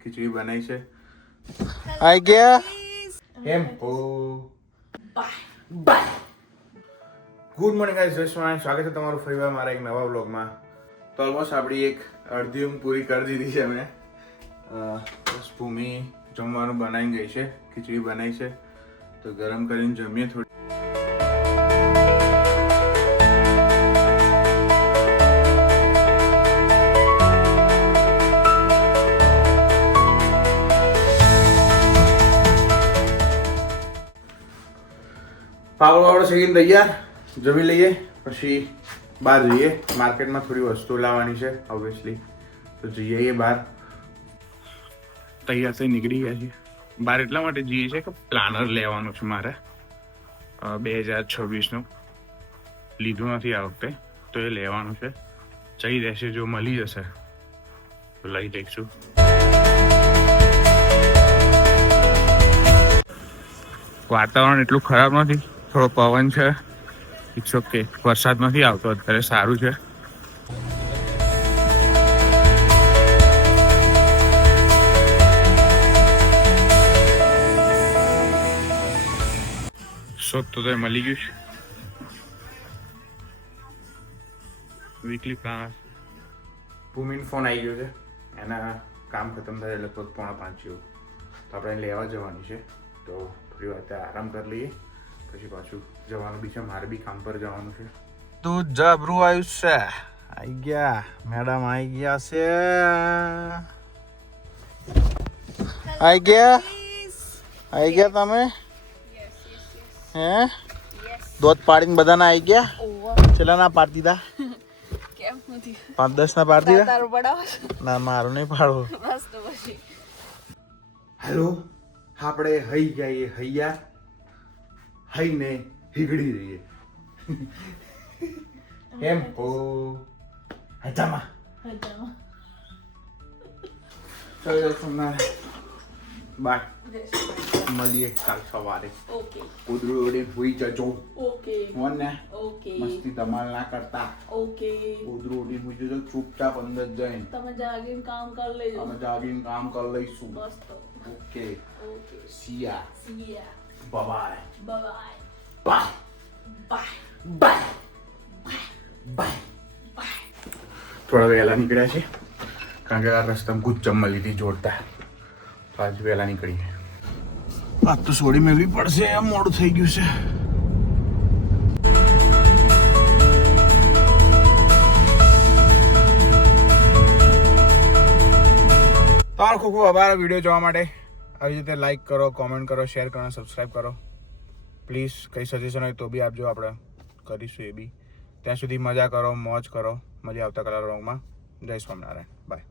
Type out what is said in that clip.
ખીચડી બનાવી છે. આઈ ગયા? એમ ઓ ગુડ મોર્નિંગ ગાઈસ જય સ્વામી સ્વાગત છે તમારું ફરીવાર મારા એક નવા બ્લોગમાં તો ઓલમોસ્ટ આપણી એક અડધી ઊંઘ પૂરી કરી દીધી છે મેં બસ ભૂમિ જમવાનું બનાવી ગઈ છે. ખીચડી બનાવી છે. તો ગરમ કરીને જમીએ થોડી. પાવડો વાવડો શેકીને તૈયાર જમી લઈએ, પછી બહાર જઈએ. માર્કેટમાં થોડી વસ્તુ લાવવાની છે ઓબ્વિયસલી તો જઈએ બહાર. તૈયાર થઈ નીકળી ગયા છીએ. બહાર એટલા માટે જઈએ છે કે પ્લાનર લેવાનું છે મારે. બે હજાર છવ્વીસનું. લીધું નથી આ વખતે, તો એ લેવાનું છે. જઈ રહેશે, જો મળી જશે, તો લઈ જઈશું. વાતાવરણ એટલું ખરાબ નથી. થોડો પવન છે. ઇટ્સ ઓકે વરસાદ નથી આવતો અત્યારે, સારું છે. શોધ તો મળી ગયું છે. વીકલી પ્લાન ભૂમિન ફોન આવી ગયો છે. એના કામ ખતમ થાય લગભગ પોણા પાંચ જેવું તો આપણે લેવા જવાની છે. તો થોડી વાર આરામ કરી લઈએ. પછી પાછું જવાનું બી છે મારે બી કામ પર જવાનું છે. તું જબરું આવ્યું છે. આવી ગયા. મેડમ આવી ગયા છે. આવી ગયા? આવી ગયા તમે? હે? દોત પાડીને બધાના આવી ગયા? છેલ્લા ના પાડી દીધા? કેમ નથી? પાંચ દસ ના પાડી દીધા? તારું પડાવ ના મારું નહીં પાડવું. બસ તો પછી. હેલો આપણે હઈ જઈએ હૈયા. હઈને હીગડી રહીએ. એમ ઓ હજામાં. ચલો સોમનાથ બાય. મળીએ કાલ સવારે. ઓકે. કુદરું ઓડે હોઈ જજો. ઓકે. મોન ને? ઓકે. મસ્તી ધમાલ ના કરતા. ઓકે. કુદરું ઓડે હોઈ જજો ચૂપચાપ અંદર જઈને. તમે જાગીને કામ કરી લેજો. અમે જાગીને કામ કરી લઈશું. બસ તો okay. Okay Siya Siya bye Bye. Bye. Bye. Bye. Bye. થોડા વહેલા નીકળ્યા છે કારણ કે આ રસ્તામાં ગુચ્ચમ લીધી જોડતા તો આજ વહેલા નીકળીએ આજ તો સોડી મેળવી પડશે એમ મોડું થઈ ગયું છે તમારો ખૂબ ખૂબ આભાર વીડિયો જોવા માટે આવી રીતે લાઇક કરો કોમેન્ટ કરો શેર કરો સબસ્ક્રાઈબ કરો. પ્લીઝ કંઈ સજેશન હોય તો બી આપજો આપણે કરીશું એ બી. ત્યાં સુધી મજા કરો, મોજ કરો. મજા આવતા કલા રોંગમાં જય સ્વામિનારાયણ. બાય